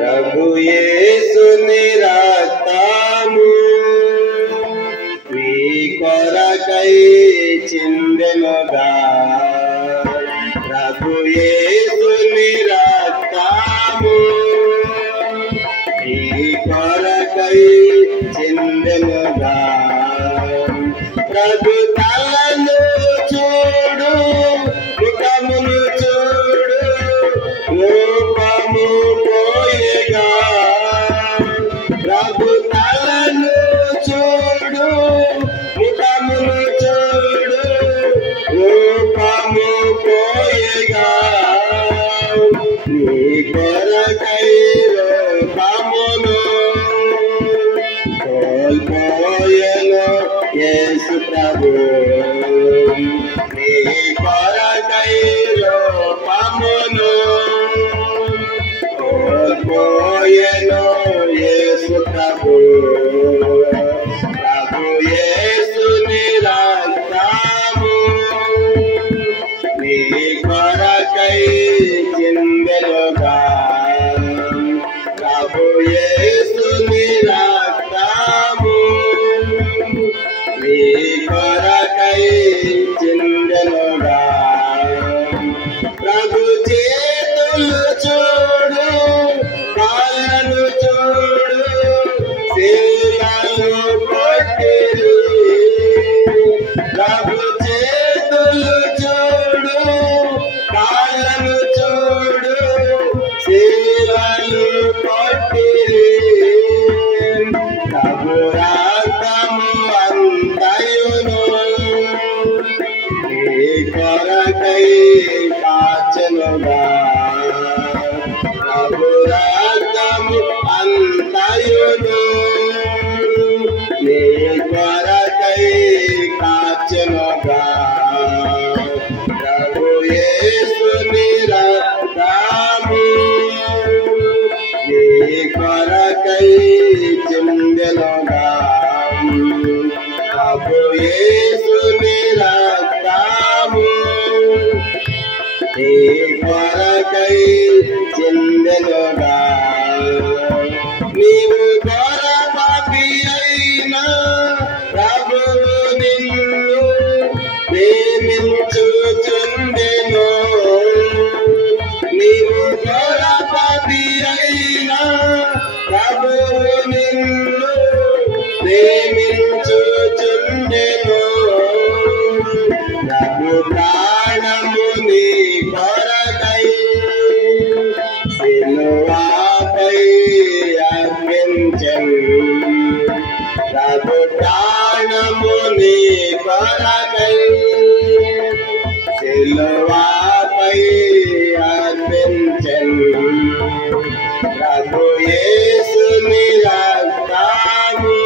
ప్రభు యేసుని రక్తము నీ కొరకై చిందెనుగా, ప్రభు యేసుని రక్తము నీ కొరకై చిందెనుగా. ప్రభు తలను చూడు, ముఖమును చూడు, రూపము పోయేగా. ప్రభు తలను చూడు, ముఖమును చూడు, రూపము పోయేగా. నీ కొరకై రూపమును కోల్పోయెను యేసు ప్రభు, నీ కొరకై రూపమును కోల్పోయెను యేసు ప్రభు. ప్రభు యేసుని రక్తము నీ కొరకై చిందెనుగా, ప్రభు యేసుని రక్తము నీ కొరకై చిందెనుగా. ప్రభు చేతులు చూడు, కాళ్ళను చూడు, శీలను కొట్టిరి. ప్రభు చేతులు చూడు, కాళ్ళను చూడు, శీలను కొట్టిరి. ప్రభు రక్తము అంతయును నీ కొరకై కాచెనుగా, ప్రభు రక్తము అంతయును నీ కొరకై కాచెనుగా. ప్రభు యేసుని రక్తము నీ కొరకై చిందెనుగా, ప్రభు యేసుని రక్తము నీ కొరకై చిందెనుగా. నీవు ఘోర పాపి అయినా ప్రభువు నిన్ను ప్రేమించుచుండెను. నీవు ఘోర పాపి అయినా ప్రభువు నిన్ను ప్రేమించుచుండెను. ప్రభు ప్రాణము నీ కొరకై సిలువపై అర్పించెను. ప్రభు ప్రాణము నీ కొరకై సిలువపై అర్పించెను. ప్రభు యేసుని రక్తము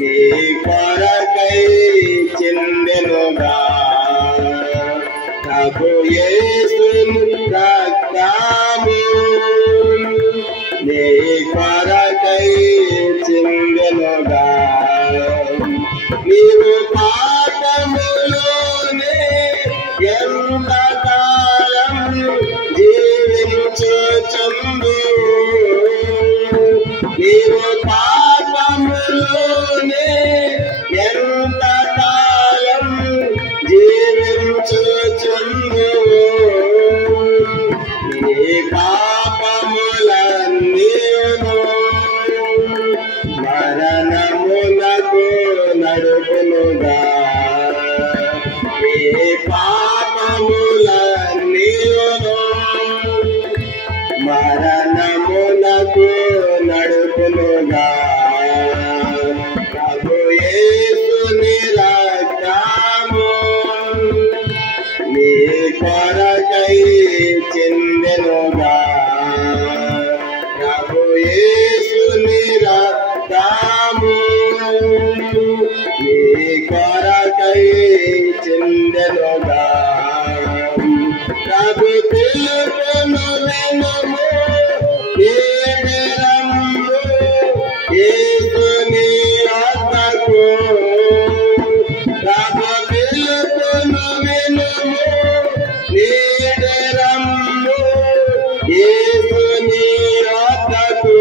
నీ కొరకై చిందెనుగా, ప్రభు యేసుని రక్తము నీ కొరకై చిందెనుగా. నీవు పాపములోనే ఎంతకాలం జీవించుచుందువు, నీవు పాపములోనే ఎంతకాలం జీవించుచుందువు. నీ పాపములన్నీను మరణమునకు నడుపునుగా. నీ పాపములన్నీను మరణమునకు నడుపునుగా. ప్రభు యేసుని రక్తము నీ కొరకై చిందెనుగా, ప్రభు యేసుని రక్తము నీ కొరకై చిందెనుగా. ప్రభు పిలుపును వినుము, ఏడెరమ్ము యేసుని యొద్దకు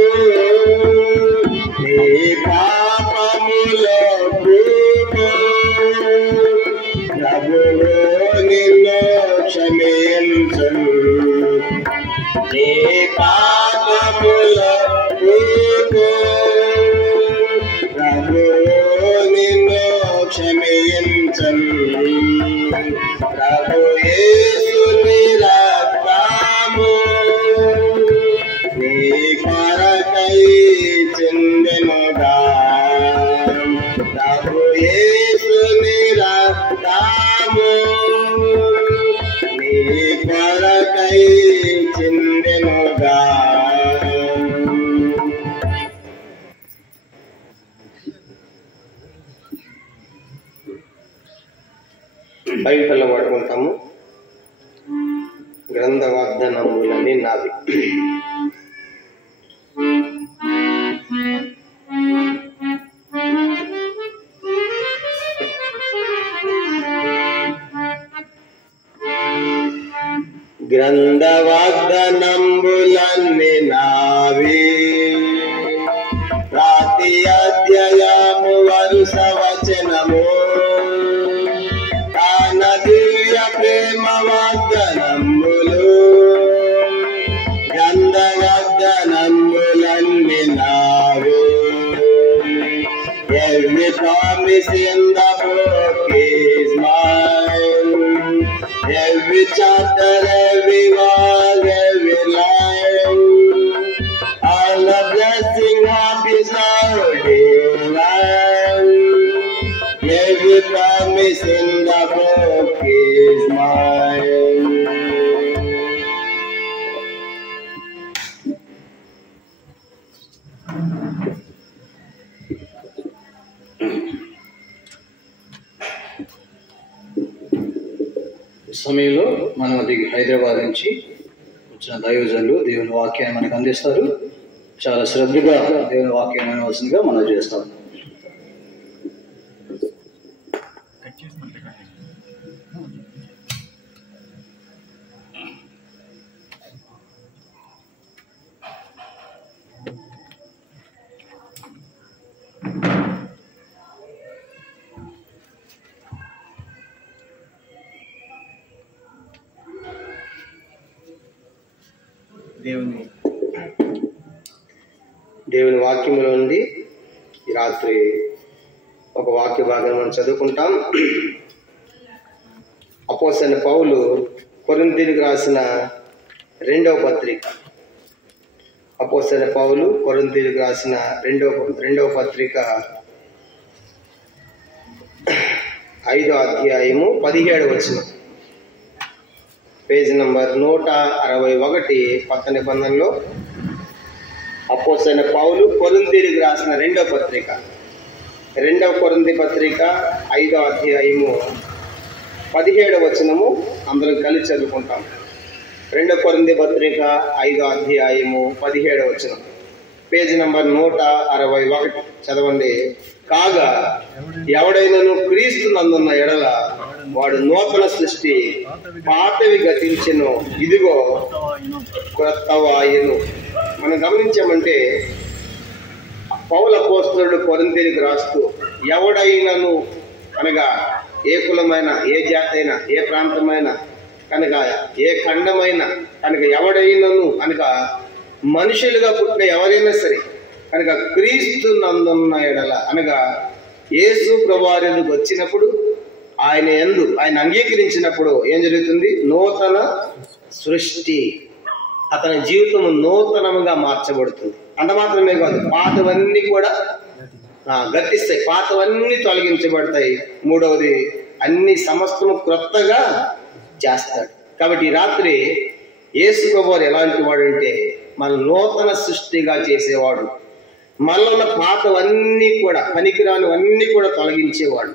నీ పాపములో పూపు ప్రభువు నిన్ను క్షమించును నీ పాపములో పూపు ప్రభువు నిన్ను క్షమించును ప్రభు యేసుని రక్తము నీ కొరకై చిందెనుగా ప్రభు యేసుని రక్తము నీ కొరకై చిందెనుగా. బైబిల్లో పడుకుంటాము. గ్రంథ వాగ్దానములని నావి. గ్రంథ వాగ్దానములన్నీ నావి ప్రతి అధ్యాయము వరుస వచనము దివ్య ప్రేమ వాగ్దానములు గ్రంథ వాగ్దానములన్నీ నావి. Every promise in the book is mine. Every chapter, every word, every line, all the blessing of His love divine. Every promise in the book is mine. సమయంలో మన మధ్యకి హైదరాబాద్ నుంచి వచ్చిన దైవజనులు దేవుని వాక్యాన్ని మనకు అందిస్తారు. చాలా శ్రద్ధగా దేవుని వాక్యం వినవలసిందిగా మనం చేస్తాం. దేవుని వాక్యములో నుండి ఈ రాత్రి ఒక వాక్య భాగం మనం చదువుకుంటాం. అపోస్తలుడైన పౌలు కొరింథీయులకు రాసిన రెండవ పత్రిక. అపోస్తలుడైన పౌలు కొరింథీయులకు రాసిన రెండవ పత్రిక 5వ అధ్యాయము 17వ వచనం, పేజీ నంబర్ 161 కొత్త నిబంధనలో అపోస్తలుడైన పౌలు కొరింథీయులకు రాసిన రెండవ పత్రిక, 2వ కొరింథీ పత్రిక 5వ అధ్యాయము 17వ వచనము అందరం కలిసి చదువుకుంటాం. 2వ కొరింథీ పత్రిక 5వ అధ్యాయము 17వ వచనం, పేజీ నంబర్ 161 చదవండి. కాగా ఎవడైనను క్రీస్తు నందున్న ఎడల వాడు నూతన సృష్టి, పాతవి గతించెను, ఇదిగో క్రొత్తవాయెను. మనం గమనించామంటే పౌలు అపోస్తలుడు కొరింథీయులకు రాస్తూ ఎవడైనను అనగా ఏ కులమైన, ఏ జాతి అయినా, ఏ ప్రాంతమైన కనుక, ఏ ఖండమైన కనుక, ఎవడైనను అనగా మనుషులుగా పుట్టిన ఎవరైనా సరే కనుక క్రీస్తు నందున్న ఎడల అనగా యేసు ప్రభువారికి వచ్చినప్పుడు ఆయన యందు ఆయన అంగీకరించినప్పుడు ఏం జరుగుతుంది? నూతన సృష్టి, అతని జీవితం నూతనముగా మార్చబడుతుంది. అంత మాత్రమే కాదు, పాతవన్నీ కూడా గతిస్తాయి, పాతవన్నీ తొలగించబడతాయి. మూడవది, అన్ని సమస్తము క్రొత్తగా చేస్తాడు. కాబట్టి ఈ రాత్రి యేసు ప్రభువారు ఎలాంటి వాడు అంటే మన నూతన సృష్టిగా చేసేవాడు, మనలో ఉన్న పాతవన్నీ కూడా పనికిరానివన్నీ కూడా తొలగించేవాడు.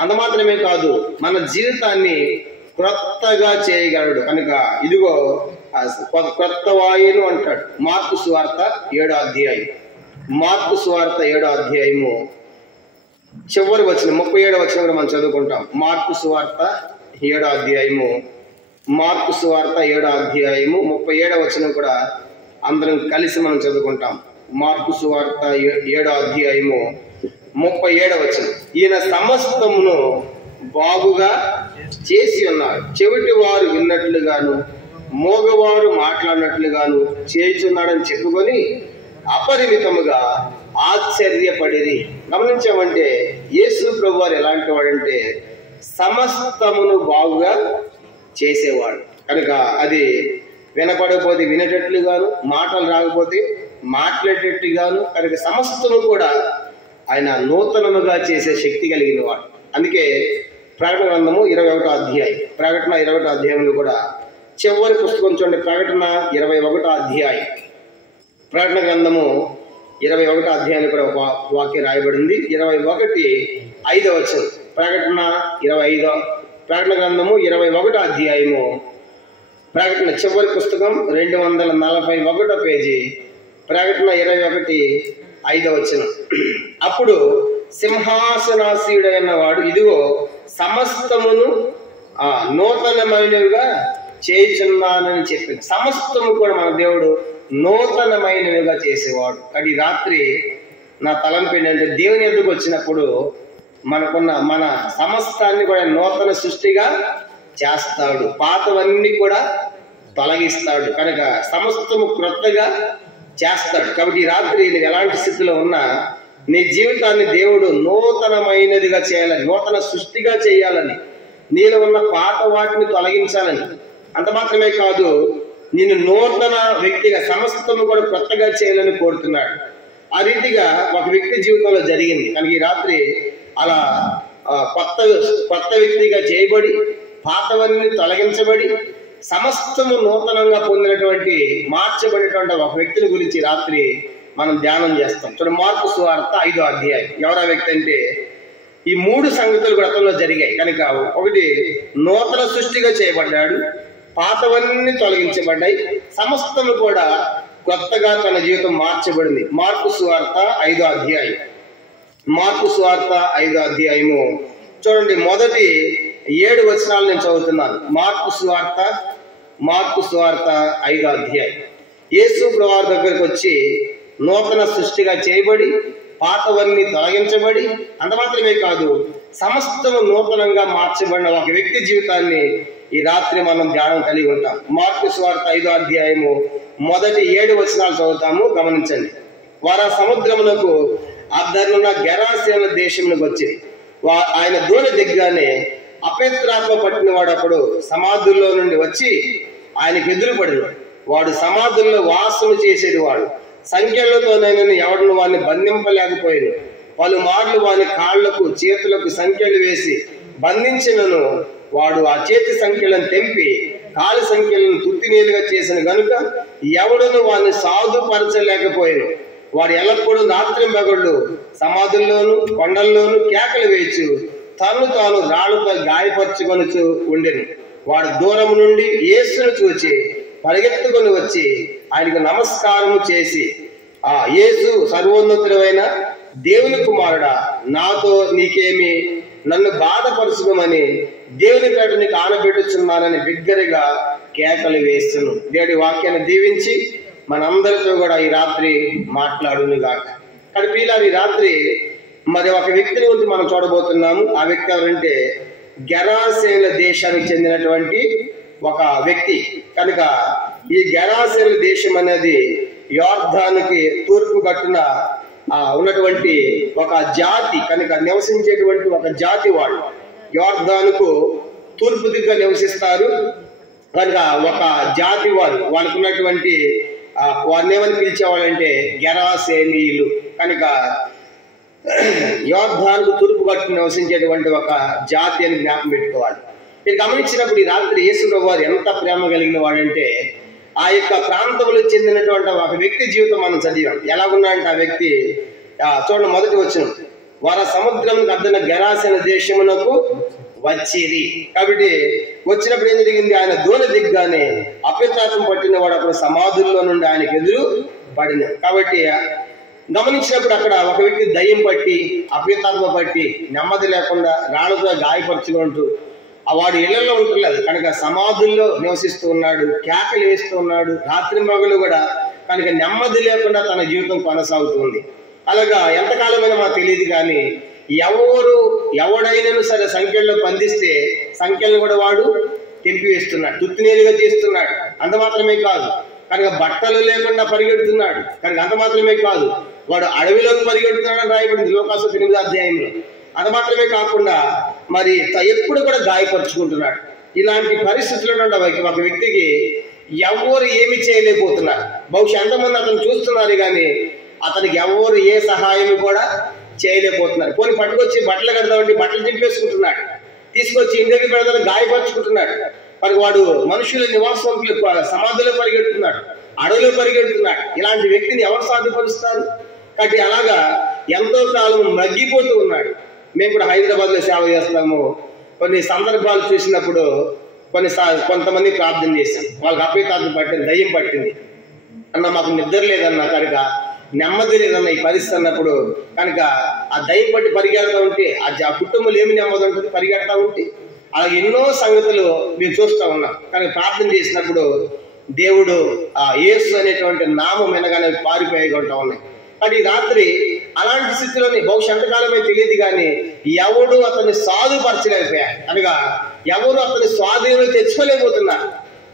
అంత మాత్రమే కాదు, మన జీవితాన్ని క్రొత్తగా చేయగలడు. కనుక ఇదిగో క్రొత్త వాయును అంటాడు. మార్కు సువార్త 7వ అధ్యాయం, మార్కు సువార్త 7వ అధ్యాయము చివరి వచనం 37వ వచనం కూడా మనం చదువుకుంటాం. మార్కు సువార్త 7వ అధ్యాయము మార్కు సువార్త 7వ అధ్యాయము 37వ వచనం కూడా అందరం కలిసి మనం చదువుకుంటాం. మార్కు సువార్త 7వ అధ్యాయము 37వ వచనం. ఈయన సమస్తమును బాగుగా చేసి ఉన్నారు, చెవిటి వారు విన్నట్లుగాను మోగవారు మాట్లాడినట్లుగాను చేయుచున్నాడని చెప్పుకొని అపరిమితముగా ఆశ్చర్యపడిరి. గమనించామంటే యేసు ప్రభు వారు ఎలాంటి వాడంటే సమస్తమును బాగుగా చేసేవాడు. కనుక అది వినపడకపోతే వినేటట్లుగాను, మాటలు రాకపోతే మాట్లాడేటట్టుగాను, కనుక సమస్తము కూడా ఆయన నూతనముగా చేసే శక్తి కలిగిన వాడు. అందుకే ప్రకటన గ్రంథము 21వ అధ్యాయం, ప్రకటన 21వ అధ్యాయంలో కూడా చివరి పుస్తకం చూడండి, ప్రకటన 21వ అధ్యాయం, ప్రకటన గ్రంథము 21వ అధ్యాయంలో కూడా ఒక వాక్యం రాయబడింది. 21:5 వచనం. ప్రకటన 25, ప్రకటన గ్రంథము 21వ అధ్యాయము, ప్రకటన చివరి పుస్తకం 241 పేజీ, ప్రకటన 21:5 వచనం. అప్పుడు సింహాసనాసీనుడైన వాడు ఇదిగో సమస్తమును నూతనమైనవిగా చేయుచున్నానని చెప్పింది. సమస్తము కూడా మన దేవుడు నూతనమైనవిగా చేసేవాడు. అది రాత్రి నా తలంపు ఏంటంటే దేవుని ఎదుగు వచ్చినప్పుడు మనకున్న మన సమస్తాన్ని కూడా నూతన సృష్టిగా చేస్తాడు, పాతవన్నీ కూడా తొలగిస్తాడు, కనుక సమస్తము క్రొత్తగా చేస్తాడు. కాబట్టి ఈ రాత్రి నీకు ఎలాంటి స్థితిలో ఉన్నా నీ జీవితాన్ని దేవుడు నూతనమైనదిగా చేయాలని, నూతన సృష్టిగా చేయాలని, నీలో ఉన్న పాత వాటిని తొలగించాలని, అంత మాత్రమే కాదు నేను నూతన వ్యక్తిగా సమస్తము కూడా కొత్తగా చేయాలని కోరుతున్నాడు. ఆ రీతిగా ఒక వ్యక్తి జీవితంలో జరిగింది. కనుక ఈ రాత్రి అలా కొత్త వ్యక్తిగా చేయబడి పాతవన్నీ తొలగించబడి సమస్తము నూతనంగా పొందినటువంటి మార్చబడినటువంటి ఒక వ్యక్తిని గురించి రాత్రి మనం ధ్యానం చేస్తాం. చూడండి, మార్కు సువార్త 5వ అధ్యాయం. ఎవరా వ్యక్తి అంటే ఈ 3 సంగతులు గతంలో జరిగాయి. కనుక ఒకటి, నూతన సృష్టిగా చేయబడ్డాడు, పాతవన్నీ తొలగించబడ్డాయి, సమస్తము కూడా కొత్తగా తన జీవితం మార్చబడింది. మార్కు సువార్త 5వ అధ్యాయం, మార్కు సువార్త 5వ అధ్యాయము చూడండి, మొదటి 7 వచనాలు నేను చదువుతున్నాను. మార్కు సువార్త 5వ అధ్యాయం. యేసు ప్రభువు దగ్గరికి వచ్చి నూతన సృష్టిగా చేయబడి పాతవన్నీ తొలగించబడి అంత మాత్రమే కాదు సమస్తము నూతనంగా మార్చబడిన ఒక వ్యక్తి జీవితాన్ని ఈ రాత్రి మనం ధ్యానం కలిగి ఉంటాం. మార్కు సువార్త 5వ అధ్యాయము మొదటి 7 వచనాలు చదువుతాము, గమనించండి. వారు సముద్రమునకు అద్దరున్న గెరాసేన దేశమునకు వచ్చి ఆయన దూడ దిగ్గానే అపవిత్రాత్మ పట్టిన వాడు అప్పుడు సమాధుల్లో నుండి వచ్చి ఆయనకు ఎదురుపడిన వాడు సమాధుల్లో వాసము చేసేది వాడు. సంఖ్యలతోనైనా ఎవరిని వాడిని బంధింపలేకపోయాను. పలుమార్లు వాని కాళ్లకు చేతులకు సంఖ్యలు వేసి బంధించినను వాడు ఆ చేతి సంఖ్యలను తెంపి కాలి సంఖ్యలను తుత్తినీలుగా చేసిన గనుక ఎవడును వాడిని సాధుపరచలేకపోయాను. వాడు ఎల్లప్పుడూ రాత్రి మగళ్ళు సమాధుల్లోను కొండల్లోనూ కేకలు వేయచ్చు తాను రాళ్లతో గాయపరచుకొనుచు ఉండెను. వాడు దూరం నుండి యేసును చూచి పరిగెత్తుకొని వచ్చి ఆయనకు నమస్కారము చేసి, యేసు సర్వోన్నతుడైన దేవుని కుమారుడా, నాతో నీకేమి, నన్ను బాధపరచుకోమని దేవుని పేట నీకు ఆనబెట్టుచున్నానని బిగ్గరగా కేకలు వేస్తును. దేవుడి వాక్యాన్ని దీవించి మనందరితో కూడా ఈ రాత్రి మాట్లాడునుగాక. కానీ ప్రియులారా, ఈ రాత్రి మరి ఒక వ్యక్తిని గురించి మనం చూడబోతున్నాము. ఆ వ్యక్తి ఎవరంటే గెరాసేనుల దేశానికి చెందినటువంటి ఒక వ్యక్తి. కనుక ఈ గెరాసేనుల దేశం అనేది యోర్దానుకి తూర్పు గట్టున ఉన్నటువంటి ఒక జాతి, కనుక నివసించేటువంటి ఒక జాతి వాళ్ళు యోర్దానుకు తూర్పు దిగ్గా నివసిస్తారు. కనుక ఒక జాతి వాళ్ళకు ఉన్నటువంటి వారిని ఏమని పిలిచేవాళ్ళంటే గెరాసేనీయులు. కనుక యోర్దానుకు తూర్పు గట్టు నివసించేటువంటి ఒక జాతి అని జ్ఞాపకం పెట్టుకోవాలి. మీరు గమనించినప్పుడు ఈ రాత్రి యేసు ప్రభువు వారు ఎంత ప్రేమ కలిగిన వాడంటే ఆ యొక్క ప్రాంతంలో చెందినటువంటి ఒక వ్యక్తి జీవితం మనం చదివాం. ఎలాగున్నాడంటే ఆ వ్యక్తి చూడండి, మొదటి వచనం, వారు సముద్రం అద్దన గెరాసేన దేశమునకు వచ్చిరి. కాబట్టి వచ్చినప్పుడు ఏం జరిగింది, ఆయన దూడ దిగ్గానే అపవిత్రాత్మ పట్టిన వాడు అక్కడ సమాధుల్లో నుండి ఆయనకు ఎదురు పడిన. కాబట్టి గమనించినప్పుడు అక్కడ ఒక వ్యక్తి దయ్యం పట్టి అపవిత్రాత్మ పట్టి నెమ్మది లేకుండా రాళ్లతో గాయపరుచుకుంటూ వాడు ఇళ్లలో ఉంటలేదు కనుక సమాధుల్లో నివసిస్తూ ఉన్నాడు, కేకలు వేస్తూ ఉన్నాడు, రాత్రి మగలు కూడా కనుక నెమ్మది లేకుండా తన జీవితం కొనసాగుతుంది. అలాగా ఎంతకాలమైనా మాకు తెలియదు, కానీ ఎవడైనా సరే సంఖ్యల్లో బంధిస్తే సంఖ్యలను కూడా వాడు తెంపివేస్తున్నాడు, తుత్తినేలుగా చేస్తున్నాడు. అంత మాత్రమే కాదు, కనుక బట్టలు లేకుండా పరిగెడుతున్నాడు. కనుక అంత మాత్రమే కాదు, వాడు అడవిలోకి పరిగెడుతున్నాడని రాయబడింది లోకాసు 8వ అధ్యాయంలో. అంత మాత్రమే కాకుండా మరి ఎప్పుడు కూడా గాయపరుచుకుంటున్నాడు. ఇలాంటి పరిస్థితుల్లో ఒక వ్యక్తికి ఎవరు ఏమి చేయలేకపోతున్నారు. బహుశా ఎంతమంది అతను చూస్తున్నారు, కానీ అతనికి ఎవరు ఏ సహాయం కూడా చేయలేకపోతున్నారు. పోనీ పట్టుకొచ్చి బట్టలు కడతామంటే బట్టలు చింపేసుకుంటున్నాడు, తీసుకొచ్చి ఇంటికి పెడతాను గాయపరుచుకుంటున్నాడు. మరి వాడు మనుషుల నివాసంలో సమాధిలో పరిగెడుతున్నాడు, అడవిలో పరిగెడుతున్నాడు. ఇలాంటి వ్యక్తిని ఎవరు సాధ్యపరుస్తారు? కాబట్టి అలాగా ఎంతో కాలం మగ్గిపోతూ ఉన్నాడు. మేము కూడా హైదరాబాద్లో సేవ చేస్తాము. కొన్ని సందర్భాలు చూసినప్పుడు కొంతమంది ప్రార్థన చేశాం. వాళ్ళకి అపవిత్రాత్మ పట్టింది, దయ్యం పట్టింది అన్న, మాకు నిద్ర లేదన్నా, కనుక నెమ్మది లేదన్న ఈ పరిస్థితి అన్నప్పుడు కనుక ఆ దయ్యం పట్టి పరిగెడతా ఉంటే ఆ కుటుంబంలో ఏమి నెమ్మది ఉంటుంది పరిగెడతా ఉంటే. అలాగే ఎన్నో సంగతులు మేము చూస్తూ ఉన్నాం. కానీ ప్రార్థన చేసినప్పుడు దేవుడు ఆ యేసు అనేటువంటి నామం వినగానే పారిపోయేకుంటా ఉన్నాయి. కానీ రాత్రి అలాంటి స్థితిలోని బహుశా ఎంతకాలమే తెలియదు, కానీ ఎవడు అతన్ని సాధుపరచలేకపోయాడు. అనగా ఎవరు అతని స్వాధీనంలో తెచ్చుకోలేకపోతున్నారు,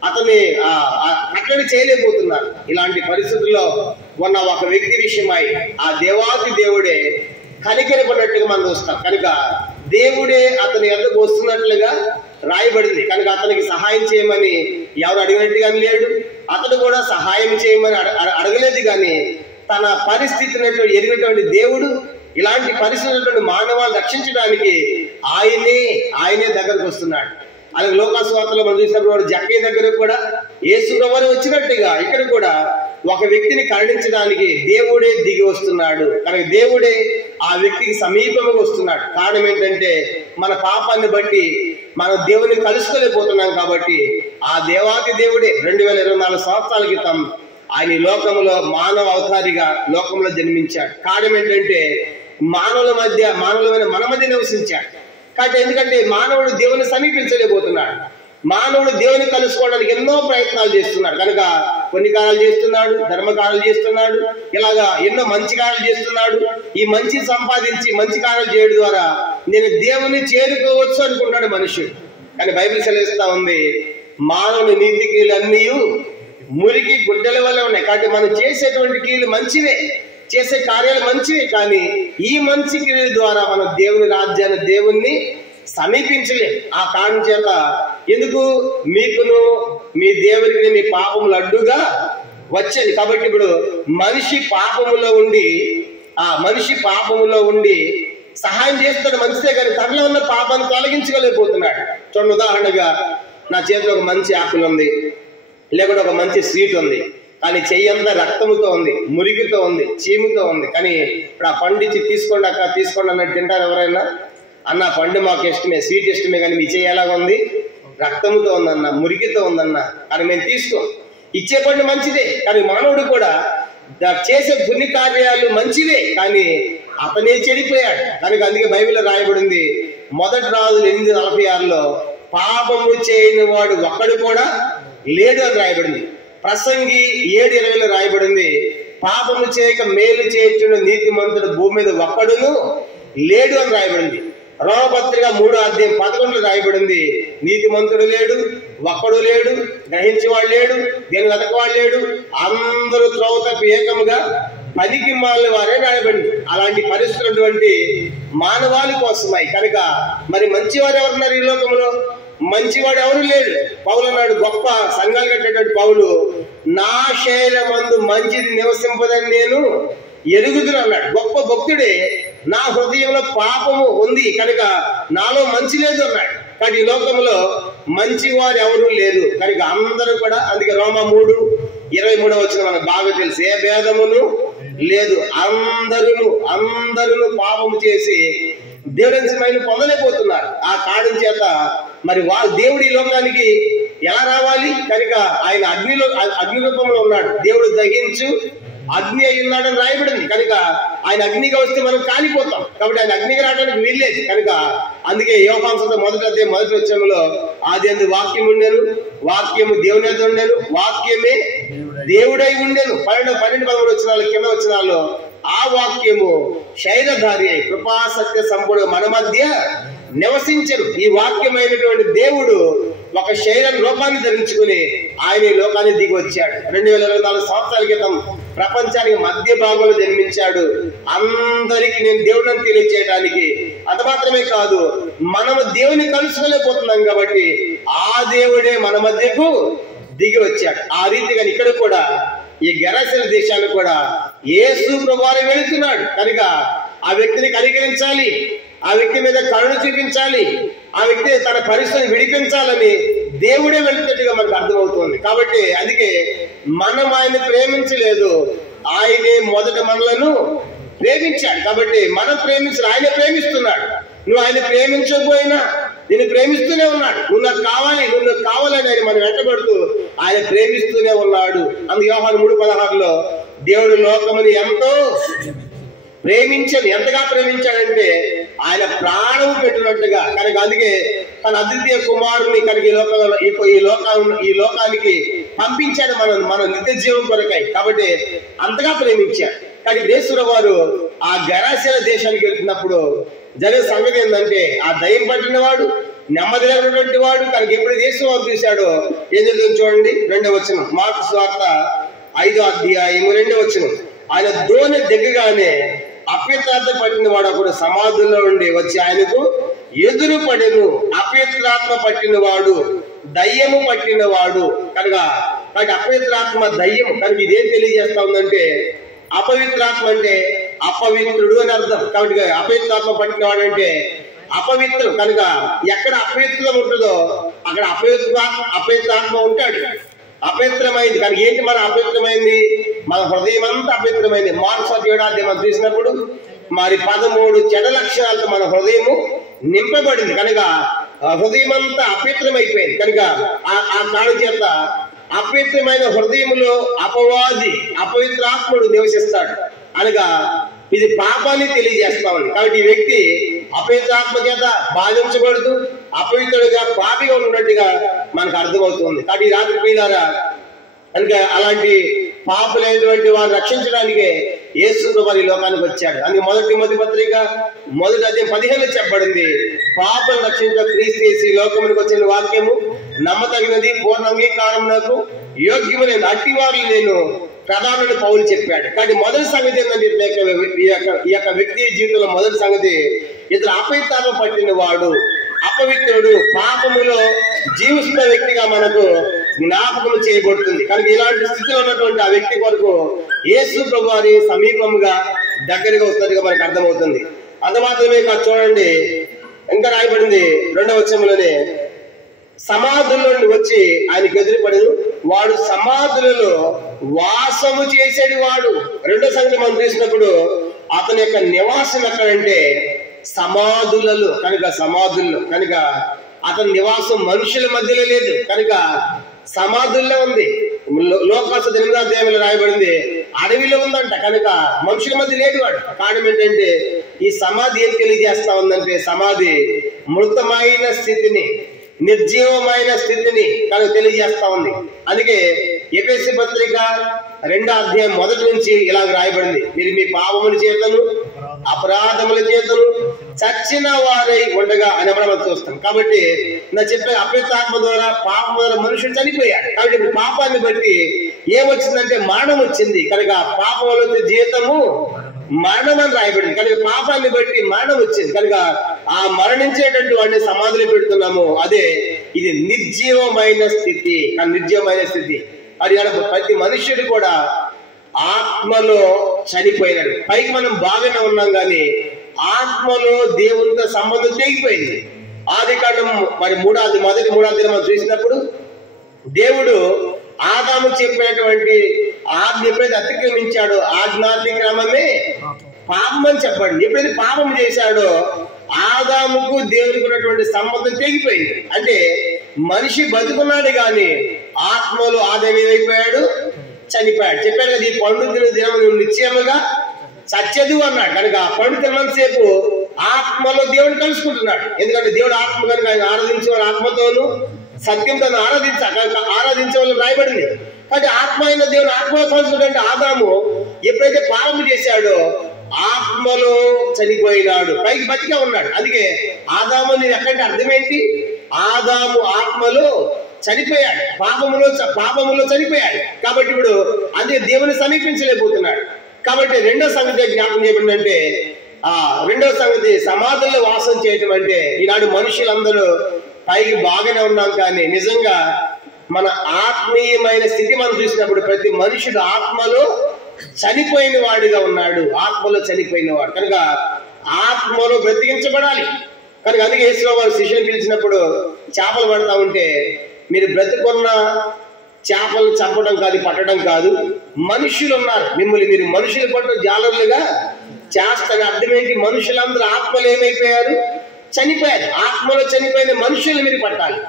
అతన్ని అట్లని చేయలేకపోతున్నారు. ఇలాంటి పరిస్థితుల్లో ఉన్న ఒక వ్యక్తి విషయమై ఆ దేవాతి దేవుడే కనికరపడినట్టుగా మనం చూస్తాం. కనుక దేవుడే అతని ఎద్దకు వస్తున్నట్లుగా రాయబడింది. కనుక అతనికి సహాయం చేయమని ఎవరు అడిగినట్టుగా లేడు, అతడు కూడా సహాయం చేయమని అడగలేదు. కానీ తన పరిస్థితిని ఎరిగినటువంటి దేవుడు ఇలాంటి పరిస్థితులు మానవాళ్ళు రక్షించడానికి ఆయనే దగ్గరకు వస్తున్నాడు. అలాగే లోకాసు వార్తలో మనం చూసినప్పుడు వాడు జక్కయ్య దగ్గర కూడా యేసుప్రభువు వచ్చినట్టుగా ఇక్కడ కూడా ఒక వ్యక్తిని కరుణించడానికి దేవుడే దిగి వస్తున్నాడు. కనుక దేవుడే ఆ వ్యక్తికి సమీపంగా వస్తున్నాడు. కారణం ఏంటంటే మన పాపాన్ని బట్టి మనం దేవుని కలుసుకోలేకపోతున్నాం. కాబట్టి ఆ దేవాతి దేవుడే 2024 సంవత్సరాల క్రితం ఆయన లోకంలో మానవ అవతారిగా లోకంలో జన్మించాడు. కారణం ఏంటంటే మానవులమైన మన మధ్య నివసించాడు. కాబట్టి ఎందుకంటే మానవుడు దేవుని సమీపించలేకపోతున్నాడు, మానవుడు దేవుని కలుసుకోవడానికి ఎన్నో ప్రయత్నాలు చేస్తున్నాడు. కనుక కొన్ని కార్యాలు చేస్తున్నాడు, ధర్మకార్యాలు చేస్తున్నాడు, ఇలాగా ఎన్నో మంచి కార్యాలు చేస్తున్నాడు. ఈ మంచి సంపాదించి మంచి కార్యాలు చేయడం ద్వారా నేను దేవుని చేరుకోవచ్చు అనుకుంటాడు మనుషుడు. కానీ బైబిల్ సెలవిస్తా ఉంది, మానవుని నీతి క్రియలన్నీ మురికి గుడ్డల వల్ల ఉన్నాయి. కాబట్టి మనం చేసేటువంటి క్రియలు మంచివే, చేసే కార్యాలు మంచివే, కానీ ఈ మంచి క్రియల ద్వారా మనం దేవుని రాజ్యాన్ని దేవుణ్ణి సమీపించలేం. ఆ కారణం చేత ఎందుకు మీకును మీ దేవునికి మీ పాపములు అడ్డుగా వచ్చేది. కాబట్టి ఇప్పుడు మనిషి పాపములో ఉండి సహాయం చేస్తాడు మంచిదే, కానీ తనలో ఉన్న పాపాన్ని తొలగించుకోలేకపోతున్నాడు. చూడండి, ఉదాహరణగా నా చేతిలో ఒక మంచి ఆకులు ఉంది, లేకుంటే ఒక మంచి స్వీట్ ఉంది, కానీ చెయ్యంతా రక్తముతో ఉంది, మురికితో ఉంది, చీముతో ఉంది. కానీ ఇప్పుడు ఆ పండిచ్చి తీసుకోండి అన్నట్టు తింటారు ఎవరైనా? అన్న పండు మాకు ఇష్టమే, స్వీట్ ఇష్టమే, కానీ మీ చెయ్యి ఎలాగ ఉంది? రక్తముతో ఉందన్న, మురికితో ఉందన్న, కానీ మేము తీసుకోం. ఇచ్చే పండు మంచిదే, కానీ మానవుడు కూడా చేసే పుణ్య కార్యాలు మంచివే, కానీ అతనే చెడిపోయాడు. కనుక అందుకే బైబిల్లో రాయబడింది, 1 రాజులు 8:46లో పాపము చేయని వాడు ఒక్కడు కూడా లేడు అని రాయబడింది. ప్రసంగి 7:20లో రాయబడింది, పాపము చేయక మేలు చేయుచున్న నీతిమంతుడు భూమి మీద ఒక్కడును లేడు అని రాయబడింది. రోమపత్రిక 3:11లో రాయబడింది, నీతిమంతుడు లేడు, ఒక్కడు లేడు, గ్రహించేవాడు లేడు, దేని వెతకవాడు లేడు, అందరూ త్రోవ తప్పి ఏకముగా పనికి మాలిన వారే రాయబడింది. అలాంటి పరిస్థితున్నటువంటి మానవాళి కోసమై కనుక మరి మంచివారు ఎవరున్నారు ఈ లోకంలో? మంచివాడు ఎవరు లేడు. పౌలు అన్నాడు, గొప్ప సంఘాలు కట్టేటువంటి పౌలు, నా శరీరమందు మంచిది నివసింపదని నేను ఎరుగుదును అన్నాడు. గొప్ప భక్తుడే, నా హృదయంలో పాపము ఉంది కనుక నాలో మంచి లేదు అన్నాడు. కానీ ఈ లోకంలో మంచివారు ఎవరు లేరు కనుక అందరూ కూడా, అందుకే రోమా 3:23 మనకు బాగా తెలుసు, ఏ భేదమును లేదు, అందరూ పాపము చేసి దేవుని పొందలేకపోతున్నారు. ఆ కారణం చేత మరి దేవుడి లోకానికి ఎలా రావాలి? కనుక ఆయన అగ్ని రూపంలో ఉన్నాడు. దేవుడు దహించు అగ్ని అయి ఉన్నాడని రాయబడింది. కనుక ఆయన అగ్నిగా వస్తే మనం కాలిపోతాం. కాబట్టి ఆయన అగ్నిగా రావడానికి వీల్లేదు. కనుక అందుకే యోహాను మొదటి వచనంలో ఆదియందు వాక్యం ఉండెను, వాక్యము దేవుని యొద్ద ఉండెను, వాక్యమే దేవుడై ఉండెను. 12-13 వచనాలు కింద వచనాల్లో ఆ వాక్యము శరీరధారి అయి కృపా సత్య సంపూర్ణ మన మధ్య నివసించరు. ఈ వాక్యమైనటువంటి దేవుడు ఒక శరీర రూపాన్ని ధరించుకుని ఆయన ఈ లోకాన్ని దిగి వచ్చాడు. 2024 సంవత్సరాల క్రితం ప్రపంచానికి మధ్య భాగంలో జన్మించాడు. అందరికీ నేను దేవుడిని తెలియజేయడానికి. అంత మాత్రమే కాదు, మనము దేవుని కలుసుకోలేకపోతున్నాం కాబట్టి ఆ దేవుడే మన మధ్యకు దిగి వచ్చాడు. ఆ రీతిగా ఇక్కడ కూడా ఈ గెరాసేన దేశాన్ని కూడా యేసు ప్రభువారు వెళుతున్నాడు. కనుక ఆ వ్యక్తిని కనికరించాలి, ఆ వ్యక్తి మీద కరుణ చూపించాలి, ఆ వ్యక్తి తన పరిస్థితిని విడిపించాలని దేవుడే వెళ్తున్నట్టుగా మనకు అర్థమవుతుంది. కాబట్టి అందుకే మనం ఆయన ప్రేమించలేదు, ఆయనే మొదట మనలను ప్రేమించాడు. కాబట్టి మనం ప్రేమించిన ఆయనే ప్రేమిస్తున్నాడు. నువ్వు ఆయన ప్రేమించకపోయినా నేను ప్రేమిస్తూనే ఉన్నాడు. నువ్వు నాకు కావాలి, నువ్వు నాకు కావాలని ఆయన మనం వెంటబడుతూ ఆయన ప్రేమిస్తూనే ఉన్నాడు. అందుకు యోహాను 3:16 దేవుడు లోకముని ఎంతో ప్రేమించాడు. ఎంతగా ప్రేమించాడంటే ఆయన ప్రాణం పెట్టినట్టుగా. కనుక అందుకే తన అద్వితీయ కుమారుని కనుక ఈ లోకానికి పంపించాడు మన నిత్య జీవం కొరకై. కాబట్టి అంతగా ప్రేమించాడు. కానీ యేసు వారు ఆ గెరాసేన దేశానికి వెళ్తున్నప్పుడు జరిగే సంగతి ఏంటంటే ఆ దయ్యం పట్టిన వాడు, నెమ్మది లేనటువంటి వాడు కనుక ఎప్పుడు యేసు వారు చూశాడో ఏం జరుగుతుంది చూడండి. 2వ వచనం, మార్కు సువార్త 5వ అధ్యాయం 2వ వచనం. ఆయన దోణి దిగగానే అపవిత్రాత్మ పట్టిన వాడు అప్పుడు సమాధుల్లో ఉండి వచ్చి ఆయనకు ఎదురు పడెను. అపవిత్రాత్మ పట్టినవాడు, దయ్యము పట్టినవాడు. కనుక అపవిత్రాత్మ దయ్యం. కనుక ఇదేం తెలియజేస్తా ఉందంటే అపవిత్రాత్మ అంటే అపవిత్రుడు అని అర్థం. కాబట్టి అపవిత్రాత్మ పట్టినవాడు అంటే అపవిత్రుడు. కనుక ఎక్కడ అపవిత్రం ఉంటుందో అక్కడ అపవిత్రాత్మ ఉంటాడు. అపవిత్రమైంది. కనుక ఏంటి మన అపవిత్రమైంది? మన హృదయం అంతా అపవిత్రమైంది. మార్కు 7 మనం చూసినప్పుడు మరి 13 చెడ లక్షణాలతో మన హృదయము నింపబడింది. కనుక హృదయం అంతా అపవిత్రమైపోయింది. కనుక ఆ కారణం చేత అపవిత్రమైన హృదయములో అపవాది అపవిత్రాత్ముడు నివసిస్తాడు. అనగా ఇది పాపాన్ని తెలియజేస్తా ఉంది. కాబట్టి ఈ వ్యక్తి అపవిత్రాత్మ చేత బాధించబడుతూ అపవిత్రుడిగా పాపిగా ఉన్నట్టుగా మనకు అర్థమవుతుంది. కాబట్టి ఈ రాత్రి ప్రియులారా కనుక అలాంటి పాపులైనటువంటి వారు రక్షించడానికే యేసు వారి లోకానికి వచ్చాడు. అందుకే 1 తిమోతి పత్రిక 1వ అధ్యాయం 15 చెప్పబడింది, పాపను రక్షించ క్రీస్తు యేసు ఈ లోకమునికి వచ్చిన వాక్యము నమ్మతగినది, పూర్ణ అంగీకారమునకు యోగ్యమైన అట్టి వారిని నేను ప్రధానుడు పౌలు చెప్పాడు. కాబట్టి మొదటి సంగతి ఏంటంటే ఈ యొక్క వ్యక్తి జీవితంలో మొదటి సంగతి ఇతను అపవిత్రాత్మ పట్టిన వాడు, అపవిత్రుడు, పాపములో జీవిస్తున్న వ్యక్తిగా మనకు జ్ఞాపకం చేయబడుతుంది. కనుక ఇలాంటి స్థితిలో ఉన్నటువంటి ఆ వ్యక్తి కొరకు యేసు ప్రభువారి సమీపంగా దగ్గరగా వస్తున్నట్టుగా మనకు అర్థమవుతుంది. అంత మాత్రమే కాదు, చూడండి ఇంకా రాయబడింది 2వ వచనంలోనే, సమాధుల నుండి వచ్చి ఆయనకు ఎదురుపడదు, వాడు సమాధులలో వాసము చేసేది వాడు. రెండో సంగతి మనం చూసినప్పుడు అతని యొక్క నివాసం ఎక్కడంటే సమాధులలో. కనుక సమాధుల్లో, కనుక అతని నివాసం మనుషుల మధ్యలో లేదు, కనుక సమాధుల్లో ఉంది. లోకాసు 8వ అధ్యాయంలో రాయబడింది అడవిలో ఉందంట. కనుక మనుషుల మధ్య లేడు వాడు. కారణం ఏంటంటే ఈ సమాధి ఏం తెలియజేస్తా ఉందంటే సమాధి మృతమైన స్థితిని, నిర్జీవమైన స్థితిని కనుక తెలియజేస్తా ఉంది. అందుకే ఎఫెసీ పత్రిక 2వ అధ్యాయం 1 నుంచి ఇలాగ రాయబడింది, మీరు మీ పాపముల చేతను అపరాధముల చేతను చచ్చిన వారై ఉండగా అని మనం చూస్తాం. కాబట్టి నా చెప్పే అపవిత్రాత్మ ద్వారా పాపం ద్వారా మనుషుడు చనిపోయాడు. కాబట్టి ఇప్పుడు పాపాన్ని బట్టి ఏమొచ్చిందంటే మరణం వచ్చింది. కనుక పాపం వల్ల జీవితము మరణం అని రాయబడింది. కనుక పాపాన్ని బట్టి మరణం వచ్చింది. కనుక ఆ మరణించేటువంటి వాడిని సమాధిలో పెడుతున్నాము. అదే ఇది నిర్జీవమైన స్థితి. నిర్జీవమైన స్థితి అది ప్రతి మనుష్యుడు కూడా ఆత్మలో చనిపోయినాడు. పైకి మనం బాగానే ఉన్నాం కానీ ఆత్మలో దేవునితో సంబంధం తెగిపోయింది. ఆదికాండం మరి మొదటి 3వ అధ్యాయం మనం చూసినప్పుడు దేవుడు ఆదాము చెప్పినటువంటి ఆజ్ఞ ఎప్పుడైతే అతిక్రమించాడో ఆజ్ఞాతిక్రమమే పాపం అని చెప్పండి. ఎప్పుడైతే పాపం చేశాడో ఆదాముకు దేవునికి ఉన్నటువంటి సంబంధం తెగిపోయింది. అంటే మనిషి బతుకున్నాడు కానీ ఆత్మలో ఆదాము ఏమైపోయాడు? చనిపోయాడు. చెప్పాడు కదా, ఈ పండు తినే దినం నువ్వు నిశ్చయముగా చచ్చదు అన్నాడు. కనుక ఆ పండు తిన్నంతసేపు ఆత్మలో దేవుడిని కలుసుకుంటున్నాడు. ఎందుకంటే దేవుడు ఆత్మ కనుక ఆయన ఆరాధించే వాళ్ళు ఆత్మతోనూ సత్యంతో ఆరాధించే వాళ్ళు రాయబడింది. కాబట్టి ఆత్మ అయిన దేవుడు ఆత్మలో కలుసుకుంటే ఆదాము ఎప్పుడైతే పాపము చేశాడో ఆత్మలో చనిపోయినాడు, పైకి బతికే ఉన్నాడు. అందుకే ఆదాము నేను ఎక్కడంటే అర్థం ఏంటి? ఆదాము ఆత్మలో చనిపోయాడు, పాపములో చనిపోయాడు. కాబట్టి ఇప్పుడు అందుకే దేవుని సమీపించలేకపోతున్నాడు. కాబట్టి రెండో సంగతి జ్ఞాపకం చేయబడిందంటే, రెండవ సంగతి సమాధుల్లో వాసం చేయటం. అంటే ఈనాడు మనుషులందరూ పైకి బాగానే ఉన్నాం, కానీ నిజంగా మన ఆత్మీయమైన స్థితి మనం చూసినప్పుడు ప్రతి మనుషుడు ఆత్మలో చనిపోయిన వాడిగా ఉన్నాడు, ఆత్మలో చనిపోయిన వాడు. కనుక ఆత్మలో బ్రతికించబడాలి. కనుక అందుకే యేసులో వారు శిష్యులు పిలిచినప్పుడు చేపలు పడతా ఉంటే, మీరు బ్రతుకున్న చేపలు చంపడం కాదు, పట్టడం కాదు, మనుషులు ఉన్నారు, మిమ్మల్ని మీరు మనుషులు పట్టు జాలర్లుగా చేస్తారు. అర్థం ఏంటి? మనుషులందరూ ఆత్మలు ఏమైపోయారు? చనిపోయారు. ఆత్మలో చనిపోయిన మనుషులు మీరు పట్టాలి,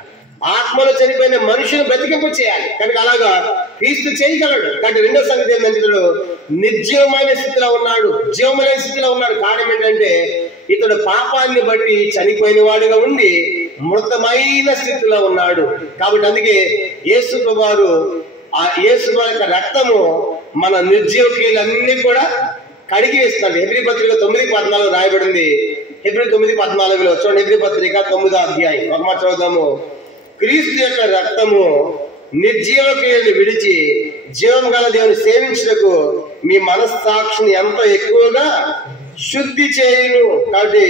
ఆత్మలో చనిపోయిన మనుషులు బ్రతికింపు చేయాలి. కనుక అలాగా క్రీస్తు చేయగలడు. కాబట్టి రెండో సంగతి ఏంటంటే, ఇతడు నిర్జీవమైన స్థితిలో ఉన్నాడు, జీవమైన స్థితిలో ఉన్నాడు. కారణం ఏంటంటే ఇతడు పాపాన్ని బట్టి చనిపోయిన వాడుగా ఉండి మృతమైన స్థితిలో ఉన్నాడు. కాబట్టి అందుకే యేసు వారు ఆ యేసు యొక్క రక్తము మన నిర్జీవ క్రియలన్నీ కూడా కడిగి వేస్తున్నాడు. హెబ్రీ పత్రిక 9:14 రాయబడింది. హెబ్రీ 9:14 చూడండి. హెబ్రీ పత్రిక 9వ అధ్యాయం ఒక మాట చదువుదాము. క్రీస్తు యొక్క రక్తము నిర్జీవ క్రియలు విడిచి జీవం గల దేవుని సేవించుటకు మీ మనస్సాక్షిని ఎంతో ఎక్కువగా శుద్ధి చేయును. కాబట్టి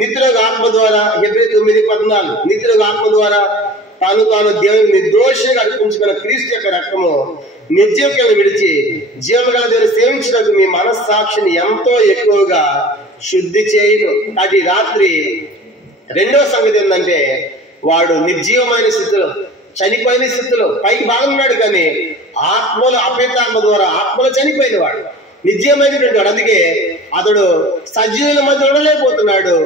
నిత్యులకు ఆత్మ ద్వారా, హెబ్రీ 9:14, నిత్యులకు ఆత్మ ద్వారా తాను దేవుని నిర్దోషిగా అర్పించుకున్న క్రీస్తు యొక్క రక్తము నిర్జీవ క్రియలు విడిచి జీవం గల దేవుని సేవించుటకు మీ మనస్సాక్షిని ఎంతో ఎక్కువగా శుద్ధి చేయును. కాబట్టి రాత్రి రెండవ సంగతి ఏంటంటే, వాడు నిర్జీవమైన స్థితిలో, చనిపోయిన స్థితిలో, పైకి బాగున్నాడు కానీ ఆత్మలో అపేతాత్మ ద్వారా ఆత్మలో చనిపోయిన వాడు, నిర్జీవమైనటువంటి వాడు. అందుకే అతడు సజీవుల మధ్య ఉండలేకపోతున్నాడు,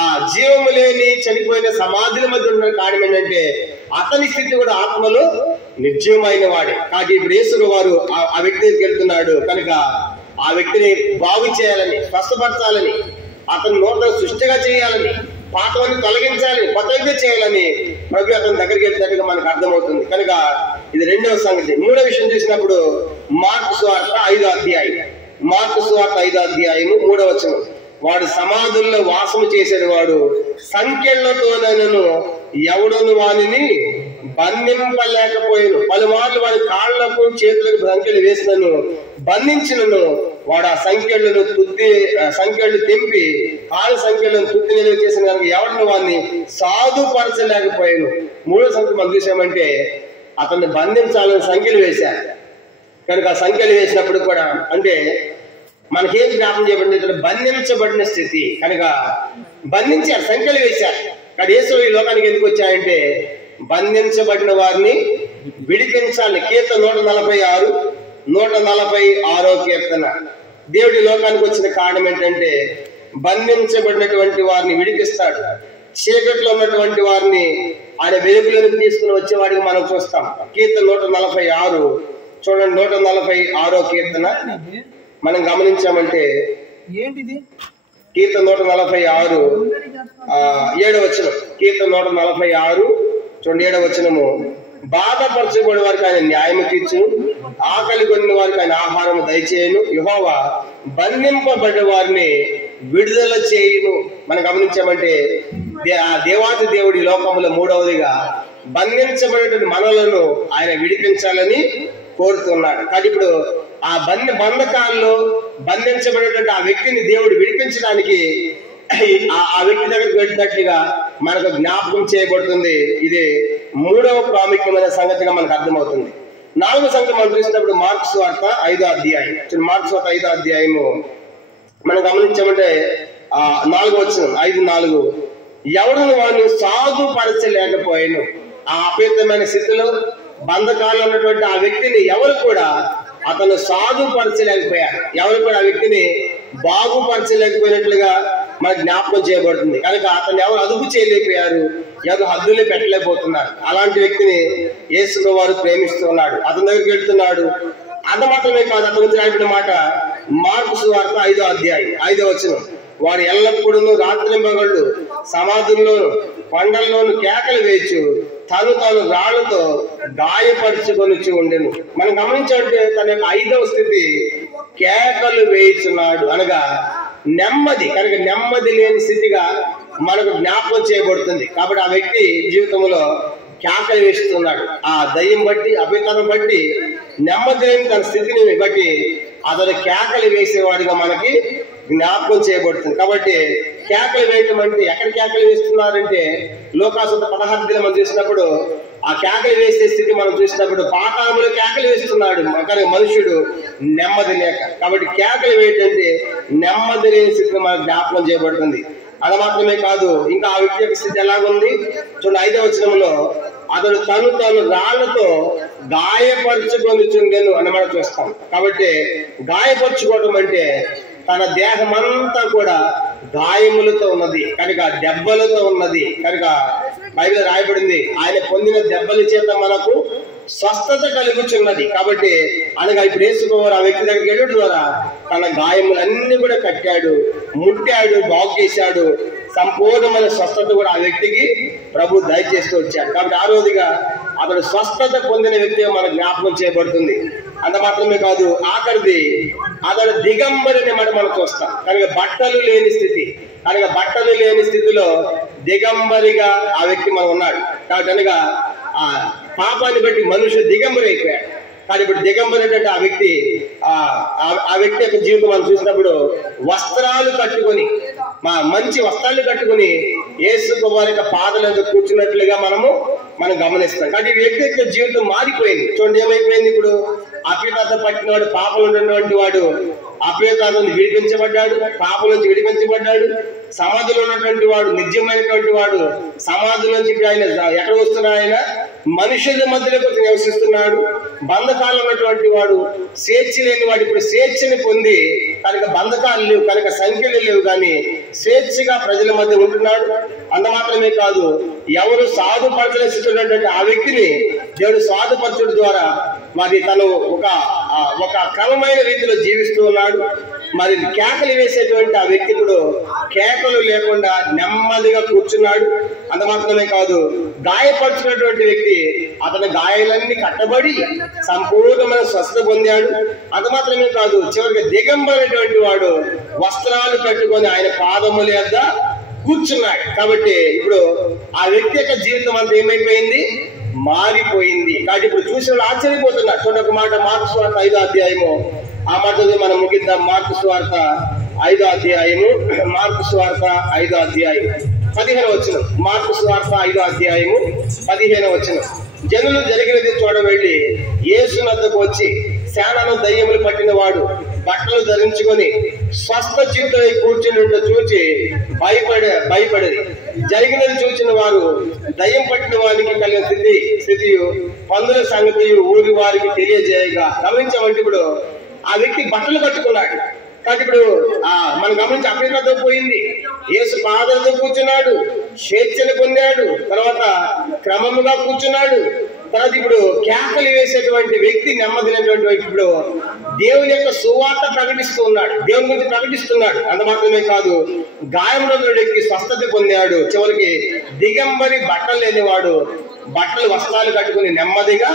ఆ జీవము లేని చనిపోయిన సమాధుల మధ్య ఉన్న కారణం ఏంటంటే అతని స్థితి కూడా ఆత్మలో నిర్జీవమైన వాడే. కాబట్టి ఇప్పుడు యేసు వారు ఆ వ్యక్తి దగ్గరికి వెళ్తున్నాడు. కనుక ఆ వ్యక్తిని బాగు చేయాలని, స్వస్థపరచాలని, అతను నూతన సృష్టిగా చేయాలని, పాతవన్నీ తొలగించాలని, కొత్తగా చేయాలని ప్రభు అతని దగ్గరికి వెళ్తున్నట్టుగా మనకు అర్థమవుతుంది. కనుక ఇది రెండవ సంగతి. మూడో విషయం చూసినప్పుడు మార్కు సువార్త 5వ అధ్యాయం, మార్కు సువార్త 5వ అధ్యాయము 3వ వచనం. వాడు సమాధుల్లో వాసము చేసేది వాడు సంఖ్యలతోనైనను ఎవడును వానిని బంధింపలేకపోయాను. పలుమార్లు వాడి కాళ్లకు చేతులకు సంఖ్యలు వేసినను బంధించినను వాడు ఆ సంఖ్యలను తెంపి కాళ్ళ సంఖ్యలను తుత్తి నిలువ చేసిన కనుక ఎవరిని వాడిని సాధుపరచలేకపోయాను. మూడో సంఖ్య మనం చూసామంటే అతన్ని బంధించాలని సంఖ్యలు వేశారు. కనుక ఆ సంఖ్యలు వేసినప్పుడు కూడా అంటే మనకేం జ్ఞాపకం చేయబడింది? ఇక్కడ బంధించబడిన స్థితి. కనుక బంధించారు, సంఖ్యలు వేశారు. కానీ యేసు ఈ లోకానికి ఎందుకు వచ్చాయంటే బంధించబడిన వారిని విడిపించాలి. కీర్తన 146 కీర్తన. దేవుడి లోకానికి వచ్చిన కారణం ఏంటంటే బంధించబడినటువంటి వారిని విడిపిస్తాడు. చీకట్లో ఉన్నటువంటి వారిని ఆయన వెలుగులోకి తీసుకుని వచ్చేవాడికి మనం చూస్తాం. కీర్తన 146 చూడండి. 146 కీర్తన మనం గమనించామంటే ఏంటిది? కీర్తన 146 7వ వచనం. కీర్తన 146 చూడండి 7వ వచనము. బాధపరచబడిన వారికి ఆయన న్యాయము తీర్చును, ఆకలి కొనిన వారికి ఆయన ఆహారము దయచేయును, యెహోవా బంధింపబడిన వారిని విడుదల చేయును. మనం గమనించామంటే ఆ దేవాది దేవుడి లోకములో మూడవదిగా బంధించబడినటువంటి మనలను ఆయన విడిపించాలని కోరుతున్నాడు. కాబట్టి ఇప్పుడు ఆ బంధకాల్లో బంధించబడినటువంటి ఆ వ్యక్తిని దేవుడు విడిపించడానికి ఆ వ్యక్తి దగ్గరికి వెళ్ళినట్టుగా మనకు జ్ఞాపకం చేయబడుతుంది. ఇది మూడవ ప్రాముఖ్యమైన సంగతిగా మనకు అర్థమవుతుంది. 4వ సంగతి మనం చూసినప్పుడు మార్కు సువార్త 5వ అధ్యాయం. మార్కు సువార్త 5వ అధ్యాయము మనం గమనించామంటే 4వ వచనం 5:4 ఎవడను వాడిని సాధుపరచలేకపోయాను. ఆ అపేతమైన స్థితిలో బంధకాలు ఉన్నటువంటి ఆ వ్యక్తిని ఎవరు కూడా అతను సాధుపరచలేకపోయారు, ఎవరు కూడా ఆ వ్యక్తిని బాగుపరచలేకపోయినట్లుగా మనకు జ్ఞాపకం చేయబడుతుంది. కనుక అతను ఎవరు అదుపు చేయలేకపోయారు, ఎవరు హద్దులే పెట్టలేకపోతున్నారు. అలాంటి వ్యక్తిని యేసు వారు ప్రేమిస్తున్నాడు. అతని దగ్గరికి వెళ్తున్నాడు. అంత మాత్రమే కాదు, అతని గురించి రాయబడిన మాట మార్కు సువార్త 5వ అధ్యాయం 5వ వచనం. వాడు ఎల్లప్పుడూ రాత్రి మగళ్ళు సమాధుల్లోను కొండల్లోను కేకలు వేయచ్చు, తాను రాళ్లతో గాయపరుచుకొనిచ్చి ఉండెను. మనం గమనించాలంటే తన యొక్క 5వ స్థితి కేకలు వేయుచున్నాడు అనగా నెమ్మది. కనుక నెమ్మది లేని స్థితిగా మనకు జ్ఞాపకం చేయబడుతుంది. కాబట్టి ఆ వ్యక్తి జీవితంలో కేకలు వేస్తున్నాడు. ఆ దయ్యం బట్టి, అభితనం బట్టి, నెమ్మది లేని తన స్థితిని బట్టి అతను కేకలు వేసేవాడిగా మనకి జ్ఞాపకం చేయబడుతుంది. కాబట్టి కేకలు వేయటం అంటే ఎక్కడ కేకలు వేస్తున్నారంటే లోకాసువార్త 16 మనం చూసినప్పుడు ఆ కేకలు వేసే స్థితి మనం చూసినప్పుడు పాతాళంలో కేకలు వేస్తున్నాడు కానీ మనుషుడు నెమ్మది లేక. కాబట్టి కేకలు వేయటంటే నెమ్మది లేని స్థితిని మనకు జ్ఞాపకం చేయబడుతుంది. అది మాత్రమే కాదు, ఇంకా ఆ వ్యక్తి యొక్క స్థితి ఎలాగుంది చూడండి. 5వ వచనంలో అతడు తను రాళ్లతో గాయపరుచుకొనిచుండెను అని మనం చూస్తాం. కాబట్టి గాయపరుచుకోవడం అంటే తన దేహం అంతా కూడా గాయములతో ఉన్నది కనుక, దెబ్బలతో ఉన్నది కనుక బైబిల్ రాయబడింది ఆయన పొందిన దెబ్బల చేత మనకు స్వస్థత కలుగుచున్నది. కాబట్టి అనగా ఇప్పుడు యేసుప్రభువు ఆ వ్యక్తి దగ్గరికి వెళ్ళడం ద్వారా తన గాయములన్నీ కూడా కట్టాడు, ముట్టాడు, బాగు చేశాడు. సంపూర్ణమైన స్వస్థత కూడా ఆ వ్యక్తికి ప్రభు దయచేస్తూ వచ్చాడు. కాబట్టి ఆ రోజుగా అతడు స్వస్థత పొందిన వ్యక్తిగా మనకు జ్ఞాపకం చేయబడుతుంది. అంత మాత్రమే కాదు, ఆఖరిది అతడు దిగంబరిని మనం చూస్తాం. కనుక బట్టలు లేని స్థితి, కనుక బట్టలు లేని స్థితిలో దిగంబరిగా ఆ వ్యక్తి మనం ఉన్నాడు. కాబట్టి అనగా ఆ పాపాన్ని బట్టి మనుషుడు దిగంబరి అయిపోయాడు. కానీ ఇప్పుడు దిగంబరి అంటే ఆ వ్యక్తి యొక్క జీవితం మనం చూసినప్పుడు వస్త్రాలు కట్టుకొని, మంచి వస్త్రాలు కట్టుకుని యేసు వారి యొక్క పాదలంతా కూర్చున్నట్లుగా మనం గమనిస్తాం. కాబట్టి ఈ వ్యక్తి యొక్క జీవితం మారిపోయింది. చూడండి ఏమైపోయింది. ఇప్పుడు అపవిత్రత పట్టినవాడు, పాపం ఉన్నటువంటి వాడు అపవిత్రత నుంచి విడిపించబడ్డాడు, పాపం నుంచి విడిపించబడ్డాడు. సమాధిలో ఉన్నటువంటి వాడు, నిజమైనటువంటి వాడు సమాధి నుంచి ఇప్పుడు ఆయన ఎక్కడ వస్తున్నాడు? ఆయన మనుషుల మధ్యలోకి వచ్చి నివసిస్తున్నాడు. బంధకాలు ఉన్నటువంటి వాడు, స్వేచ్ఛ లేని వాడు ఇప్పుడు స్వేచ్ఛని పొంది కనుక బంధకాలు లేవు, కనుక సంఖ్యలు లేవు, కానీ స్వేచ్ఛగా ప్రజల మధ్య ఉంటున్నాడు. అంత మాత్రమే కాదు, ఎవరు సాధుపరచలేస్తున్నటువంటి ఆ వ్యక్తిని దేవుడు సాధుపరచడం ద్వారా మరి తను ఒక క్రమమైన రీతిలో జీవిస్తూ ఉన్నాడు. మరి కేకలు వేసేటువంటి ఆ వ్యక్తి ఇప్పుడు కేకలు లేకుండా నెమ్మదిగా కూర్చున్నాడు. అంత మాత్రమే కాదు, గాయపరుచుకున్నటువంటి వ్యక్తి అతని గాయాలన్నీ కట్టబడి సంపూర్ణమైన స్వస్థత పొందాడు. అంత మాత్రమే కాదు, చివరికి దిగంబరైనటువంటి వాడు వస్త్రాలు కట్టుకొని ఆయన పాదముల యొద్ద కూర్చున్నాడు. కాబట్టి ఇప్పుడు ఆ వ్యక్తి యొక్క జీవితం అంతా ఏమైపోయింది? మారిపోయింది. కాబట్టి ఇప్పుడు చూసిన ఆశ్చర్యపోతున్నారు. చూడండి ఒక మాట, మార్కు సువార్త 5వ అధ్యాయము, ఆ మాట మనం ముగిద్దాం. మార్కు సువార్త 5వ అధ్యాయము, మార్కు సువార్త 5వ అధ్యాయం 15వ వచనం. మార్కు సువార్త 5వ అధ్యాయము 15వ వచనం. జనులు జరిగినది చూడవెళ్ళి యేసు వద్దకు వచ్చి శానను దయ్యములు పట్టిన వాడు బట్టలు ధరించుకొని స్వస్థ చిత్తులై కూర్చుని చూచి భయపడేది. జరిగినది చూచిన వారు దయ్యం పట్టిన వారికి కలిగిన స్థితియు పందుల సంగతి ఊరి వారికి తెలియజేయగా గమనించామంటే ఇప్పుడు ఆ వ్యక్తి బట్టలు కట్టుకున్నాడు. కాబట్టి ఇప్పుడు మనం గమనించి అపవిత్రత పోయింది, యేసు పాదాలతో కూర్చున్నాడు, స్వేచ్ఛను పొందాడు, తర్వాత క్రమముగా కూర్చున్నాడు. తర్వాత ఇప్పుడు కేకలు వేసేటువంటి వ్యక్తి నెమ్మదినటువంటి వ్యక్తి ఇప్పుడు దేవుని యొక్క సువార్త ప్రకటిస్తూ ఉన్నాడు, దేవుని గురించి ప్రకటిస్తున్నాడు. అంత మాత్రమే కాదు, గాయంలో వ్యక్తి స్వస్థత పొందాడు. చివరికి దిగంబరి బట్టలు లేనివాడు బట్టలు వస్త్రాలు కట్టుకుని నెమ్మదిగా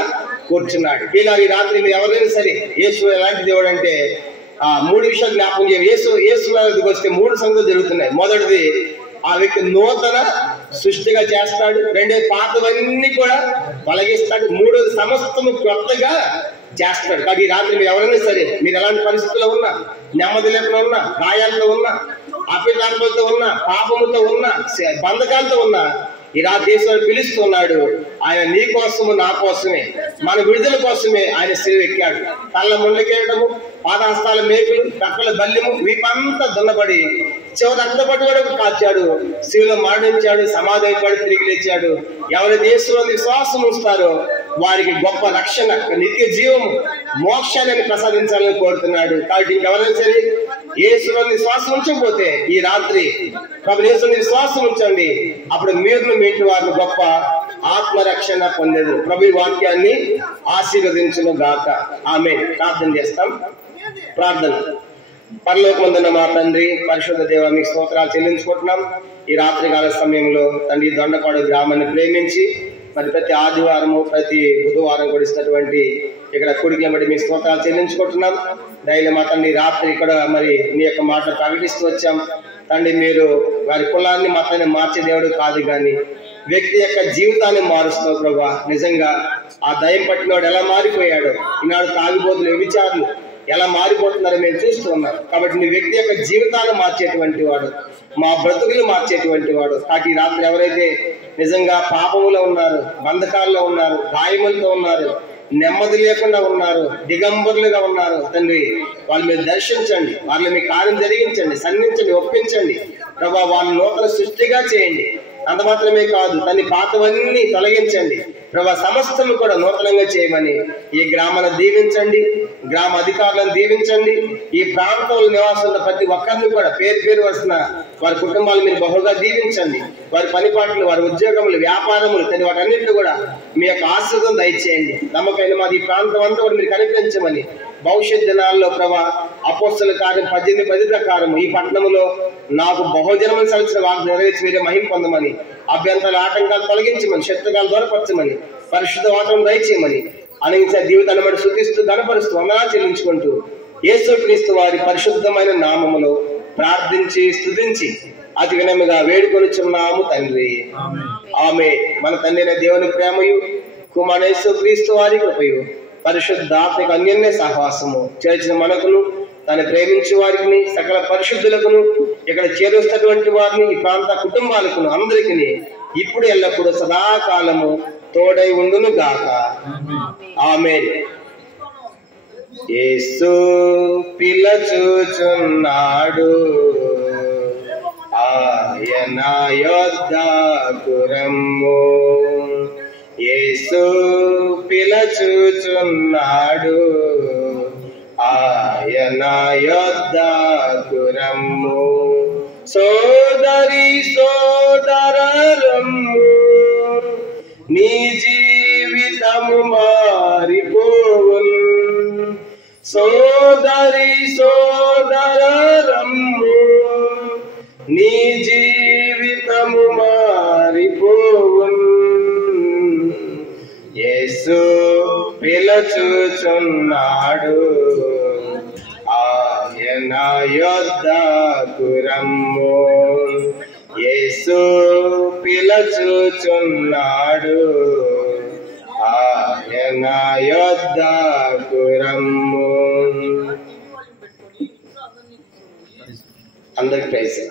కూర్చున్నాడు. ఇలా ఈ రాత్రి మీరు ఎవరైనా సరే యేసు ఎలాంటి దేవుడు అంటే 3 విషయాలు జ్ఞాపకం చేయాలి. యేసు వస్తే 3 సంగతులు జరుగుతున్నాయి. మొదటిది, ఆ వ్యక్తి నూతన సృష్టిగా చేస్తాడు. రెండోది, పాతవన్నీ కూడా తొలగిస్తాడు. మూడోది, సమస్తము కొత్తగా చేస్తాడు. కాబట్టి ఈ రాత్రి మీరు ఎవరైనా సరే, మీరు ఎలాంటి పరిస్థితుల్లో ఉన్నా, నెమ్మది లేకుండా ఉన్నా, గాయాలతో ఉన్నా, అపవిత్రతతో ఉన్నా, పాపముతో ఉన్నా, బంధకాలతో ఉన్నా, ఈ రాత్రి యేసు పిలుస్తున్నాడు. ఆయన నీ కోసము, నా కోసమే, మన విడుదల కోసమే ఆయన శిలువ ఎక్కాడు. కళ్ళ ముళ్ళకేయటము, పాదహస్తాల మేకులు, కక్కల బల్యము, వీపంతా దున్నబడి చివరి రక్తపట్టు వరకు కాల్చాడు. శిలువలో మరణించాడు, సమాధి అయిపోయాడు, తిరిగి లేచాడు. ఎవరైతే యేసులో విశ్వాసం ఉంచుతారో వారికి గొప్ప రక్షణ, నిత్య జీవము, మోక్షాన్ని ప్రసాదించాలని కోరుతున్నాడు. కాబట్టి ఇంకెవరైనా సరే యేసులో విశ్వాసం ఉంచకపోతే ఈ రాత్రి ప్రభు యేసులో విశ్వాసం ఉంచండి. అప్పుడు మీరు మీ ఇంటి వారిని గొప్ప ఆత్మరక్షణ పొందేదు. ప్రభు వాక్యాన్ని ఆశీర్వదించును గాక. ఆమేన్. ప్రార్థన చేస్తాం. ప్రార్థన. పరలోకమందున్న మా తండ్రి, పరిశుద్ధ దేవ, మీకు స్తోత్రాలు చెల్లించుకుంటున్నాం. ఈ రాత్రికాల సమయంలో తండ్రి దొండపాడు గ్రామాన్ని ప్రేమించి మరి ప్రతి ఆదివారము ప్రతి బుధవారం కూడా ఇస్తున్నటువంటి ఇక్కడ కూడికి బట్టి మీ స్తోత్రాలు చెల్లించుకుంటున్నాం. దయలు మా తండ్రి రాత్రి ఇక్కడ మరి మీ యొక్క మాటలు ప్రకటిస్తూ వచ్చాం తండ్రి. మీరు వారి కులాన్ని మతాన్ని మార్చే దేవుడు కాదు, కానీ వ్యక్తి యొక్క జీవితాన్ని మారుస్తావు ప్రభా. నిజంగా ఆ దయ్యం పట్టినవాడు ఎలా మారిపోయాడు, ఈనాడు తాగిపోతున్న వ్యభిచారులు ఎలా మారిపోతున్నారో మేము చూస్తూ ఉన్నాం. కాబట్టి నీ వ్యక్తి యొక్క జీవితాన్ని మార్చేటువంటి వాడు, మా బ్రతుకులు మార్చేటువంటి వాడు. కాబట్టి ఈ రాత్రి ఎవరైతే నిజంగా పాపములో ఉన్నారు, బంధకాల్లో ఉన్నారు, గాయములతో ఉన్నారు, నెమ్మది లేకుండా ఉన్నారు, దిగంబరులుగా ఉన్నారు తండ్రి, వాళ్ళ మీద దర్శించండి, వాళ్ళ మీ కార్యం జరిగించండి, సన్నించండి, ఒప్పించండి ప్రభా. వాళ్ళ నూతన సృష్టిగా చేయండి. అంత మాత్రమే కాదు తన్ని పాతవన్నీ తొలగించండి ప్రభా. సమస్తము కూడా నూతనంగా చేయమని ఈ గ్రామాన్ని దీవించండి, గ్రామ అధికారులను దీవించండి. ఈ ప్రాంతంలో నివాసం ప్రతి ఒక్కరిని కూడా పేరు పేరు వస్తున్న వారి కుటుంబాలు మీరు బహుగా దీవించండి. వారి పనిపాట్లు, వారి ఉద్యోగములు, వ్యాపారములు తండ్రి వాటన్నింటినీ కూడా మీ యొక్క ఆశీర్వాదం దయచేయండి. నమ్మకైన మాది ఈ ప్రాంతం అంతా కూడా మీరు కనిపించమని భవిష్యత్ దినాల్లో ప్రభా అపోస్తల కార్యం 18:10 ప్రకారం ఈ పట్టణంలో నాకు బహుజనములు సలిసిన వాటిని నెరవేర్చి మీరే మహిమ పొందమని, అభ్యంతరాల ఆటంకాలు తొలగించమని, శత్రుగాలు దూరపరచమని, పరిశుద్ధ వాతావరణం దయచేయమని అనించే జీవితాన్ని బట్టి శుద్ధిస్తూ గణపరుస్తూ వందనాలు చెల్లించుకుంటూ యేసుక్రీస్తు వారి పరిశుద్ధమైన నామములో ప్రార్థించి స్తుతించి అతి వినముగా వేడుకొనుచున్నాము తండ్రి. ఆమేన్. మన తండ్రి దేవుని ప్రేమయు కుమారుడు యేసుక్రీస్తు వారి కృపయు పరిశుద్ధాత్మక అన్యోన్య సహవాసము చేర్చిన మనకును తను ప్రేమించే వారికి సకల పరిశుద్ధులకును ఇక్కడ చేరుస్తున్నటువంటి వారిని ఈ ప్రాంత కుటుంబాలకును అందరికీ ఇప్పుడు ఎల్లప్పుడూ సదాకాలము తోడై ఉండును గాక. ఆమేన్. యేసు పిలచుచున్నాడు, ఆయన యొద్దకు రమ్ము. యేసు పిలచుచున్నాడు, ఆయన యొద్దకు రమ్ము. సోదరి సోదరరమ్ము, నీ జీవితము మారిపోవును. సోదరి సోదరరమ్ము, నీ జీవితము మారిపోవును. యేసు పిలచుచున్నాడు, ఆయన యొద్దకు రమ్ము. యేసు పిలచుచున్నాడు, ఆయన యొద్దకు రమ్ము. అందరికి ప్రైజ్.